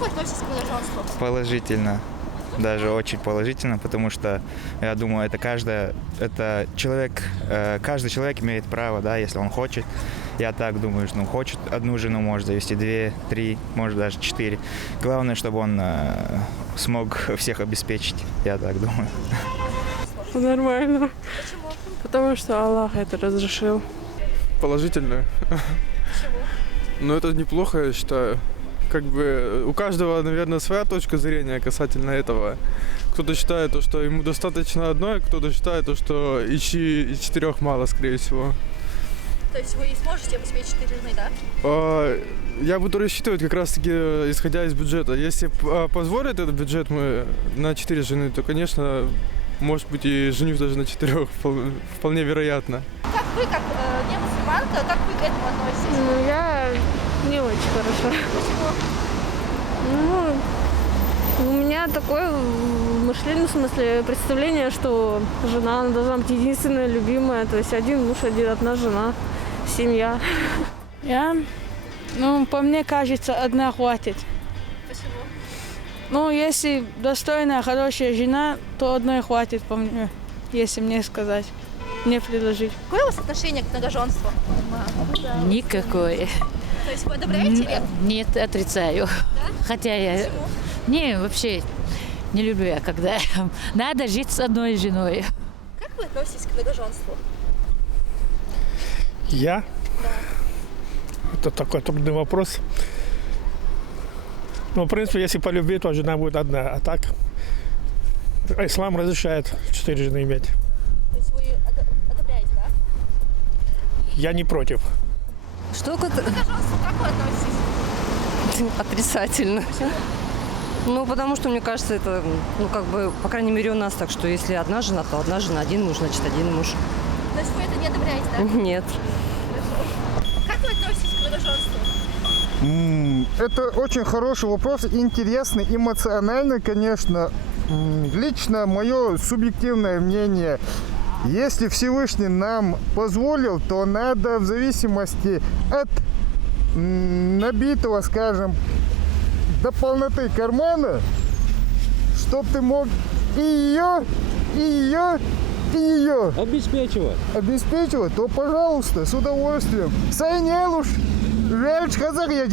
Как вы относитесь к многоженству? Положительно. Даже очень положительно, потому что, я думаю, каждый человек имеет право, да, если он хочет. Я так думаю, что хочет одну жену, может завести 2, 3, может даже 4. Главное, чтобы он смог всех обеспечить, я так думаю. Нормально. Почему? Потому что Аллах это разрешил. Положительно. Почему? Но это неплохо, я считаю. Как бы у каждого, наверное, своя точка зрения касательно этого. Кто-то считает, что ему достаточно одной, кто-то считает, что и 4 мало, скорее всего. То есть вы сможете обеспечить 4 жены, да? Я буду рассчитывать как раз-таки, исходя из бюджета. Если позволит этот бюджет мы на 4 жены, то, конечно, может быть, и женюсь даже на 4, вполне вероятно. Как вы, как не мусульманка, как вы к этому относитесь? Ну, я не очень хорошо. Почему? У меня такое мышление, в смысле, представление, что жена она должна быть единственная, любимая. То есть один муж, одна жена, семья. По мне кажется, одна хватит. Почему? Если достойная, хорошая жена, то одной хватит, по мне, если мне сказать, мне предложить. Какое у вас отношение к многоженству? Никакое. То есть вы одобряете или нет? Нет, отрицаю. Да? Хотя я... Почему? Не, вообще не люблю я, когда надо жить с одной женой. Как вы относитесь к многоженству? Я? Да. Это такой трудный вопрос. Ну, в принципе, если по любви, то жена будет одна. А так, ислам разрешает 4 жены иметь. То есть вы одобряете, да? Я не против. Что как Многоженству как вы относитесь? отрицательно? Потому что, мне кажется, это, по крайней мере, у нас так, что если одна жена, то одна жена, один муж, значит, один муж. То есть вы это не одобряете, да? Нет. Как вы относитесь к многоженству? Это очень хороший вопрос, интересный, эмоциональный, конечно. Лично мое субъективное мнение, если Всевышний нам позволил, то надо в зависимости от набитого, скажем, до полноты кармана, чтобы ты мог и ее обеспечивать, то пожалуйста, с удовольствием. Сайнелуш, Вельч Казах, я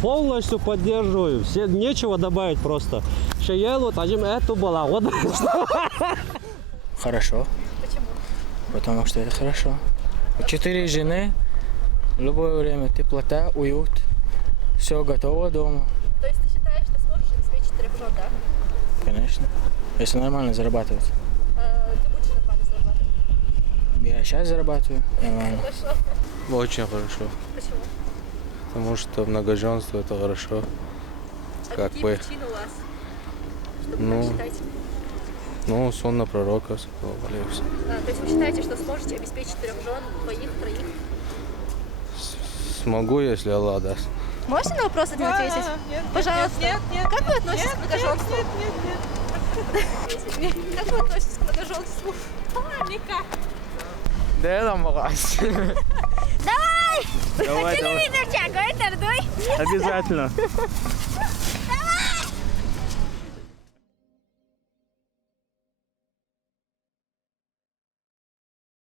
Полностью поддерживаю. Все, нечего добавить просто. Шеелу, тажим эту была. Вот. Хорошо. Почему? Потому что это хорошо. 4 жены, в любое время теплота, уют, все готово дома. То есть ты считаешь, что сможешь обеспечить 4 жен, да? Конечно. Если нормально зарабатывать. Ты будешь нормально зарабатывать? Я сейчас зарабатываю. Нормально. Хорошо. Очень хорошо. Почему? Потому что многоженство это хорошо. А Как какие бы. причины у вас? Что вы Ну, так считаете? Сон на пророка. То есть вы считаете, что сможете обеспечить 4 жен, 2, 3? Смогу, если Аллах даст. Можете на вопрос один ответить? Пожалуйста. Нет. Как вы относитесь к многоженству? Нет. Как вы относитесь к многоженству? Никак. Да я там могусь. Давай! Давай. Телевизор тягай, тордой. Обязательно.